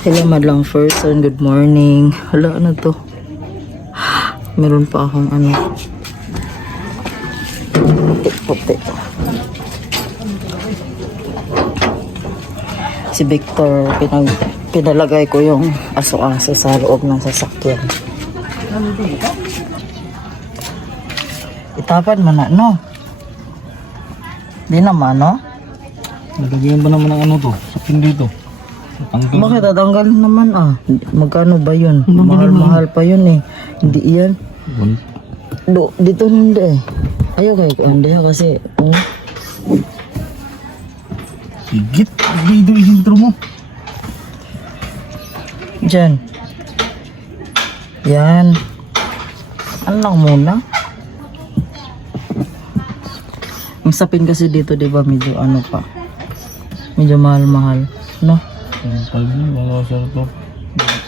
Hello madlang person, good morning. Hala, ano to? Meron pa akong ano. Puti. Si Victor, pinalagay ko yung aso-aso sa loob ng sasakyan. Itapan mo na, no? Di naman, no? Nalagyan ba naman ng ano to? Sapin dito. Tanggal. Bakit tatanggal naman ah? Magkano ba yun? Magkano Mahal pa yun eh. Hindi yan. Dito hindi eh. Ayaw kayo ko hindi kasi Higit. Dito ihintro mo. dyan. Yan. Ano lang muna? Ang sapin kasi dito diba medyo ano pa. Medyo mahal-mahal. No? Pag mga sir to.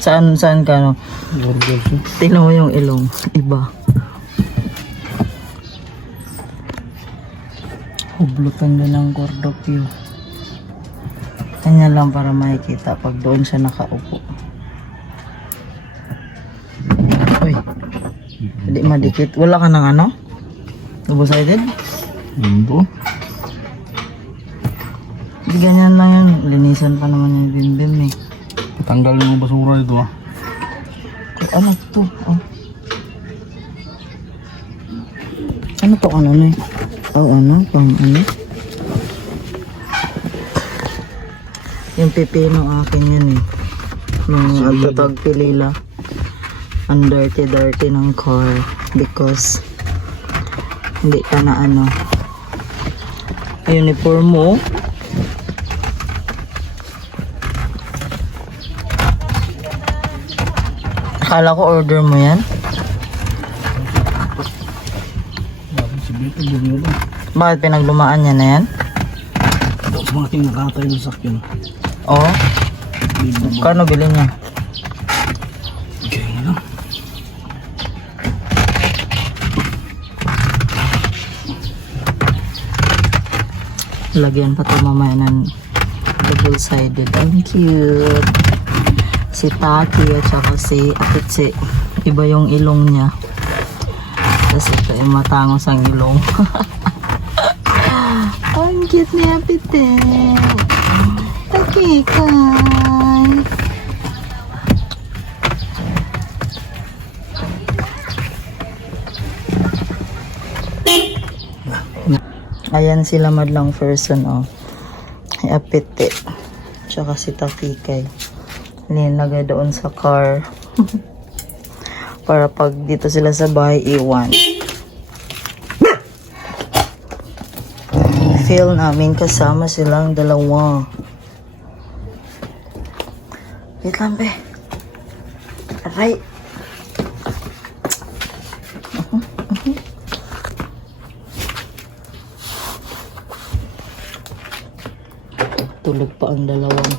Saan ka no? Burgers. Tingnan mo yung ilong. Iba. Hublutan din ng cordopio. Kanya lang para makikita pag doon siya nakaupo. Uy. Hindi madikit. Wala ka ng ano? Double-sided? Ano? Hindi ganyan lang yan. Linisan pa naman yung bimbim eh. Tanggal yung basura ito ah. Ano to? Oh. Ano to? Ano na eh? Oh, ano? Pang ano? Yung pipino akin yan eh. Nung agtatag pilila. Ang dirty ng car. Because hindi ka na ano. Uniform mo. Akala ko order mo yan. Bakit pinaglumaan niya na yan? Tapos mga ting nakatay ng sakyan. Oo. Kano bili niya? Okay na. Lagyan pa ito mamaya ng double-sided. Ang cute. Si Taki at saka si Akitsi. Iba yung ilong niya. Tapos ito yung matangos ang ilong. Ang cute ni Apite. Takikay. Ayan sila madlang person oh. Ay Apite. Tsaka si Takikay. Nilagay doon sa car. Para pag dito sila sa bahay iwan. Feel namin kasama silang dalawa. Wait lang be. Aray. Tulog pa ang dalawang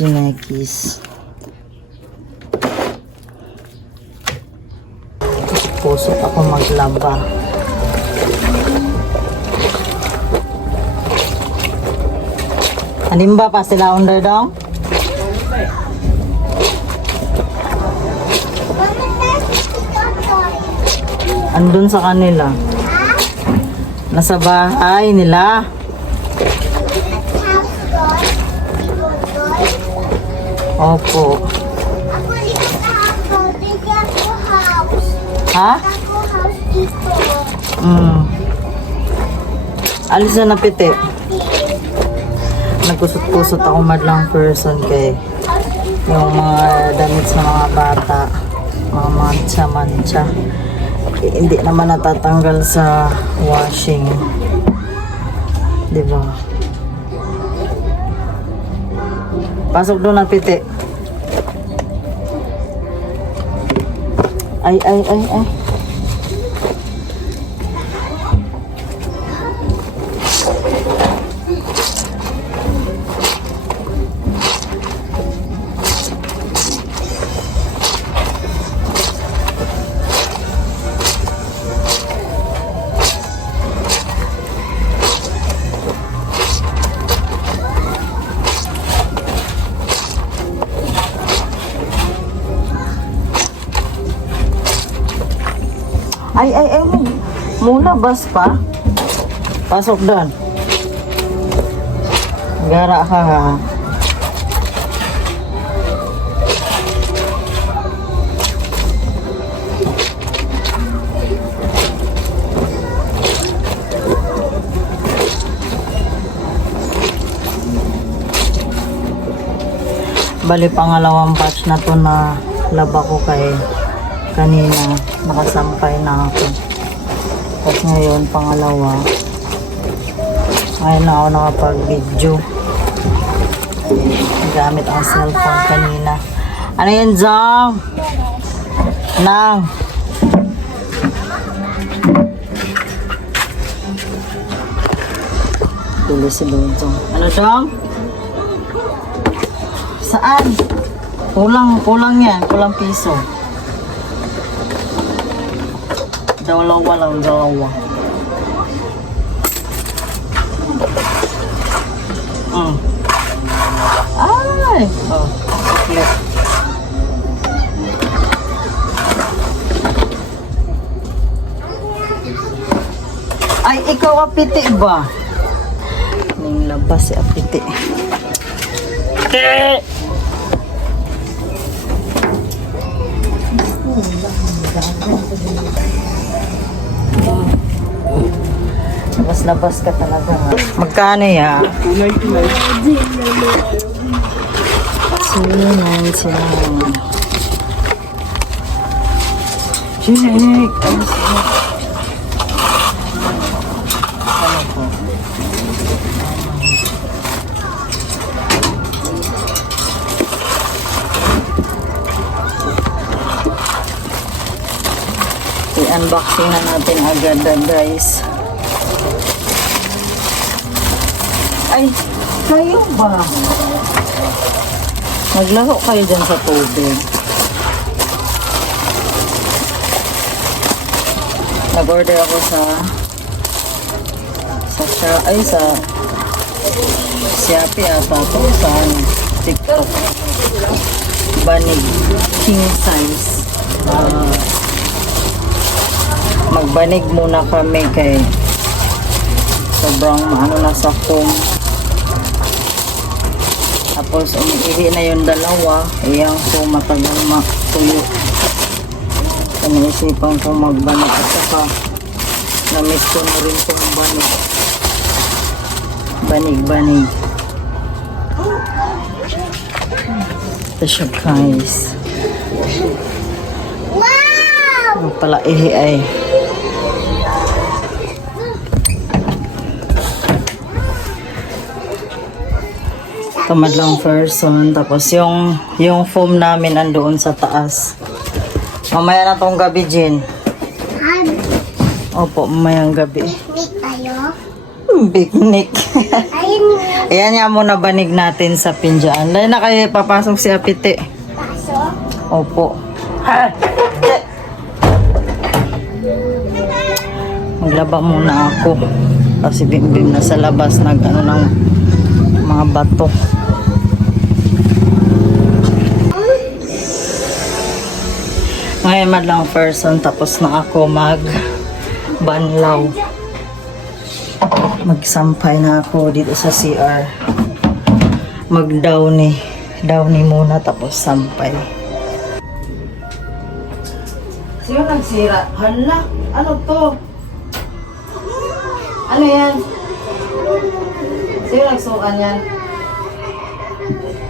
Jinekis. Pusot ako maglaba. Anim ba pa sila under daw? Andun sa kanila. Nasa bahay nila. Opo. Ako dito sa house. Dito ako house. Ha? Ako house dito. Alis na napiti. Nagkusot-kusot ako madlang person kay yung mga damit sa mga bata. Mga mancha-mancha. Hindi naman natatanggal sa washing. Diba? Pasok doon na piti. Ay. Ay, muna bas pa. Pasok doon. Gara ka ha. Bali pangalawang batch na to na laba ko kay kanina nakasampay na ako. Tapos ngayon pangalawa. Ngayon na ako nakapag-video. Gamit ang cellphone kanina. Ano yan, Zong? Nang. Tuloy si Zong. Ano, Zong? Saan? Kulang yan. Kulang piso. Dalawa lang, dalawa. Ay! Oh, look. Ay, ikaw apiti ba? Ning labas si apiti. Labas ka talaga. Magkano ya? 299. Chinik! Ano po? I-unboxing na natin agad guys. Ay, kayo ba? Maglaro kayo dyan sa tubig. Nag-order ako sa Shopee ata to sa TikTok. Banig king size. Magbanig muna kami kay sobrang maano na sa foam. Tapos umiihi na yung dalawa, iyang po matagal matuyo. Naisipan kong magbanig at saka na-miss ko na rin kong banig. Ito siya guys. Wow! Ano pala ihi ay. Kamadlang person. Tapos yung foam namin andoon sa taas. Mamaya na tong gabi, Jin. Opo, mamayang gabi. Picnic tayo. Picnic. Ayun nga. Ayan nga muna banig natin sa pinjaan. Dahil na kayo papasok si Apite. Paso. Opo. Maglaba muna ako. Kasi bimbim na sa labas ng mga bato. Ngayon madlang person, tapos na ako mag-banlaw. Magsampay na ako dito sa CR. Mag-downy muna, tapos sampay. Sino nagsira? Hala, ano to? Ano yan? Sino nagsukan yan?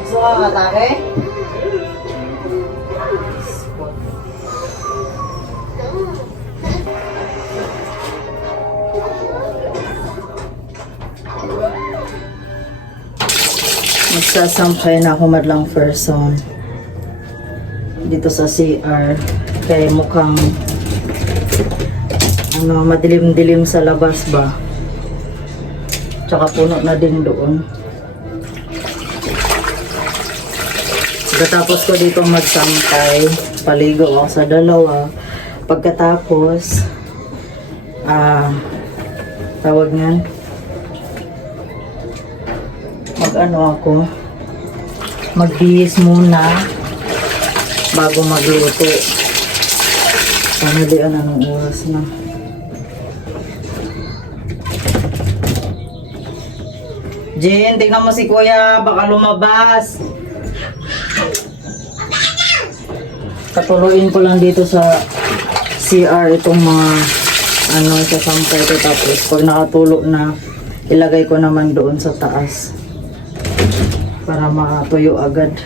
Nagsukan ka tabi? Magsasampay na ako madlang person dito sa CR kaya mukhang madilim-dilim sa labas ba, tsaka puno na din doon. Pagkatapos ko dito magsampay, paligo ako sa dalawa. Pagkatapos tawag nga, ako, magbihis muna bago magluto. Panalian na ng oras na. Jen, tingnan mo si Kuya, baka lumabas. Katuloyin ko lang dito sa CR itong mga sasampay ko, tapos pag nakatulo na, ilagay ko naman doon sa taas para matuyo agad.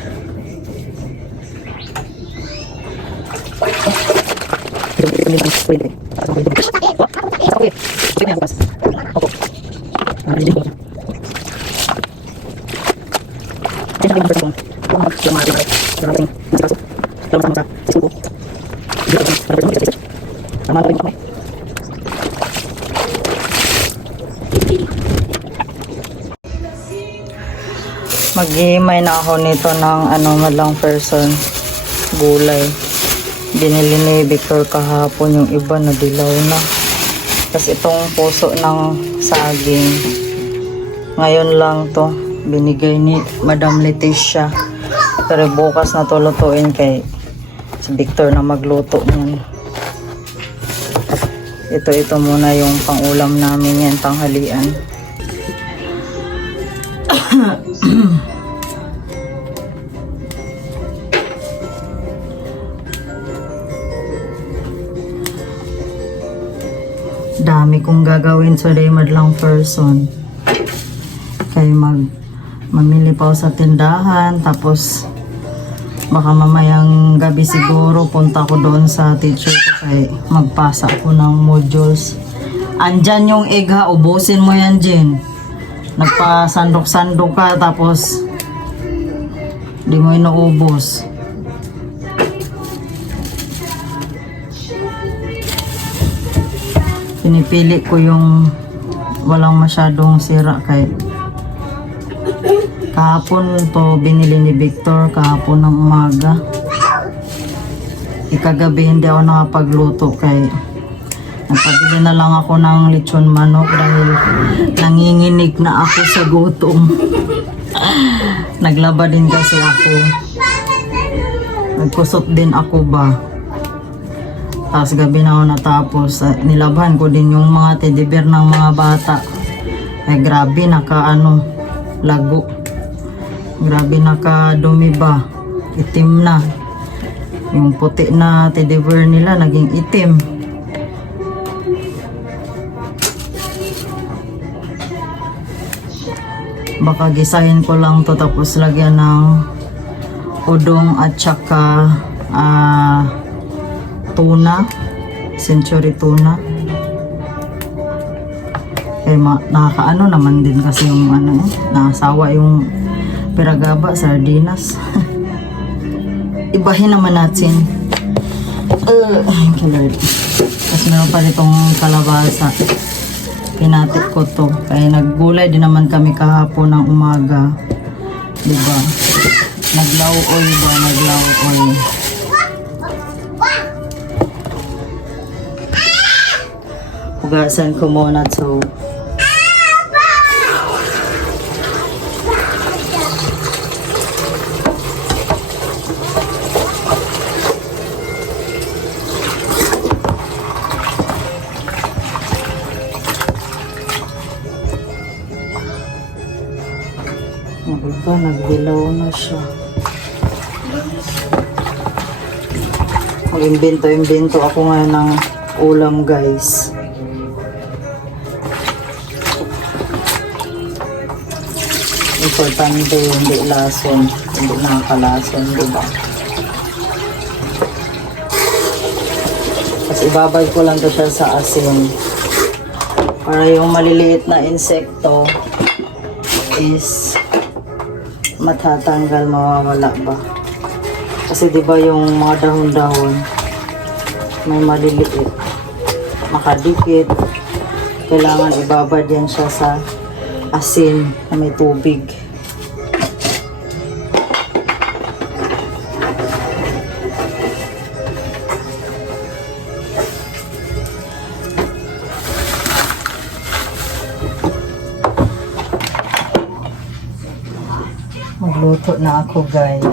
Mag-iimay na ako nito ng madlang person gulay. Binili ni Victor kahapon, yung iba na dilaw na. Tapos itong puso ng saging, ngayon lang to binigay ni Madam Leticia. Pero bukas na to lutuin kay si Victor na magluto niyan. Ito muna yung pangulam namin yan, tanghalian. Dami kong gagawin today, madlang person. Kaya mamili pa ako sa tindahan, tapos baka mamayang gabi siguro punta ko doon sa teacher ko kaya magpasa ko ng modules. Andyan yung egg ha, ubusin mo yan, Jen. Nagpasandok-sandok ka tapos di mo inuubos. Pinipili ko yung walang masyadong sira kay kahapon to binili ni Victor kahapon ng umaga. Ikagabi hindi ako nakapagluto kay nagpabili na lang ako ng lechon manok dahil nanginginig na ako sa gutom. Naglaba din kasi ako. Nagkusot din ako ba. Tapos gabi na ako natapos. Nilaban ko din yung mga teddy bear ng mga bata. Ay grabe, lago. Grabe, nakadumi ba. Itim na. Yung puti na teddy bear nila naging itim. Baka gisahin ko lang to tapos lagyan ng udong at saka tuna, century tuna. Eh nakakaano naman din kasi yung nasawa yung piragaba, sardinas. Ibahin naman natin. Thank you Lord. Tapos meron pa ditong kalabasa. Pinatik ko to. Kaya naggulay din naman kami kahapon ng umaga. Diba? Naglaw oil ba? Naglaw oil. Hugasan ko muna to. Diba, nagdilaw na siya. Mag-imbento ako ngayon ng ulam, guys. Importante hindi lason, hindi nakakalason, diba? Tapos ibabay ko lang to siya sa asin para yung maliliit na insekto is matatanggal, mawawala ba. Kasi diba yung mga dahon-dahon may maliliit, makadikit, kailangan ibabad yan siya sa asin na may tubig. Magluto na ako, guys.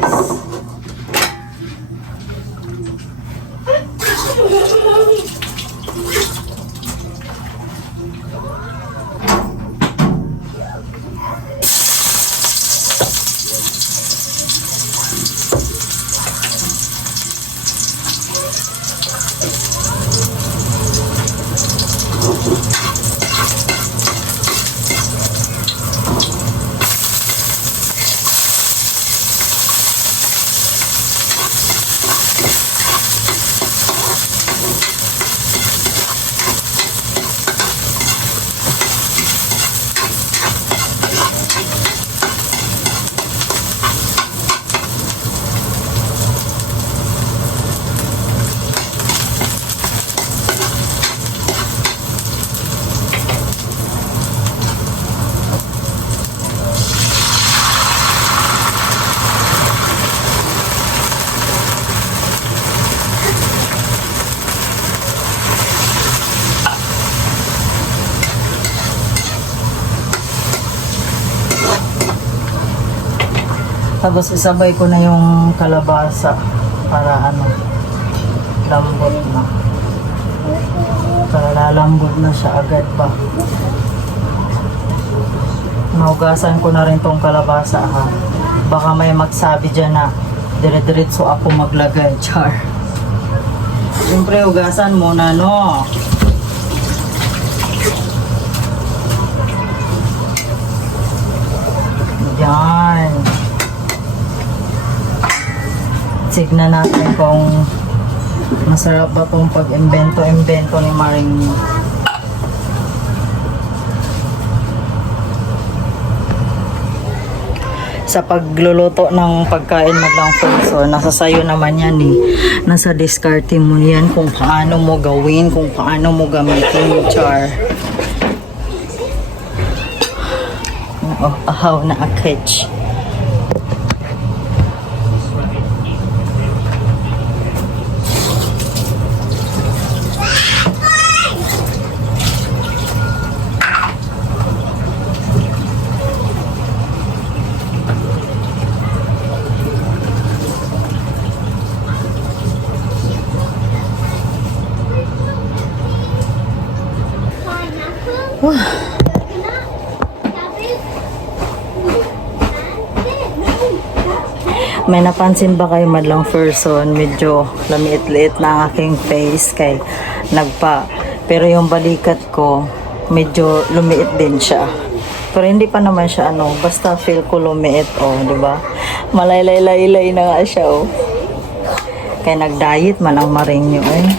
Tapos isabay ko na yung kalabasa para ano, lambot na. Para lalambot na siya agad ba. Naugasan ko na rin tong kalabasa ha. Baka may magsabi dyan na dire-diretso ako maglagay. Char. Siyempre hugasan muna no. Yan. Tignan natin kung masarap ba itong pag-imbento-imbento ni Maring. Sa pagluluto ng pagkain mo lang po, so nasa sayo naman yan eh. Nasa diskarte mo yan kung paano mo gawin, kung paano mo gamitin yung char. Oh, ahaw na akich. May napansin ba kayo madlang person, medyo lamiit-liit na ang aking face kay nagpa. Pero yung balikat ko, medyo lumiit din siya. Pero hindi pa naman siya ano, basta feel ko lumiit, oh, di ba? Malaylay-laylay na nga siya, oh. Kaya nag-diet man ang Marinyo, eh.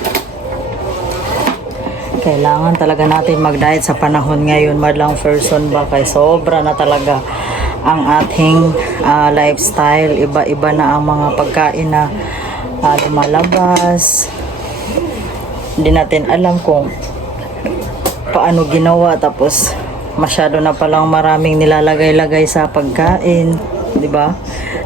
Kailangan talaga natin mag-diet sa panahon ngayon, madlang person ba, kay sobra na talaga ang ating lifestyle. Iba-iba na ang mga pagkain na lumalabas. Hindi natin alam kung paano ginawa, tapos masyado na palang maraming nilalagay-lagay sa pagkain, di ba?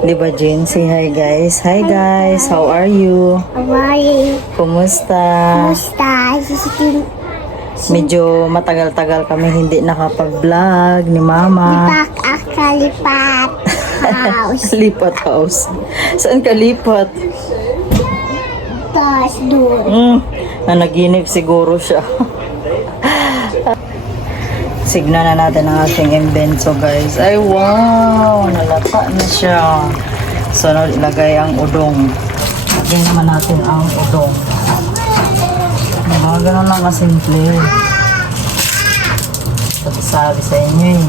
Di ba, Jane? Say hi guys. Hi guys, how are you? Hawaii. Kumusta? Musta? Medyo matagal-tagal kami hindi nakapag-vlog ni Mama. Lipat akalipat house. Lipat house. Saan ka lipat? Tapos doon. Nanaginip siguro siya. Signan na natin ang ating imbenso guys. Ay wow! Nalata na siya. So ilagay ang udong. Lagyan naman natin ang udong. Mga ganun lang kasimple. Sabi sa inyo eh.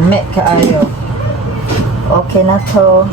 lame kaayo. Okay na to.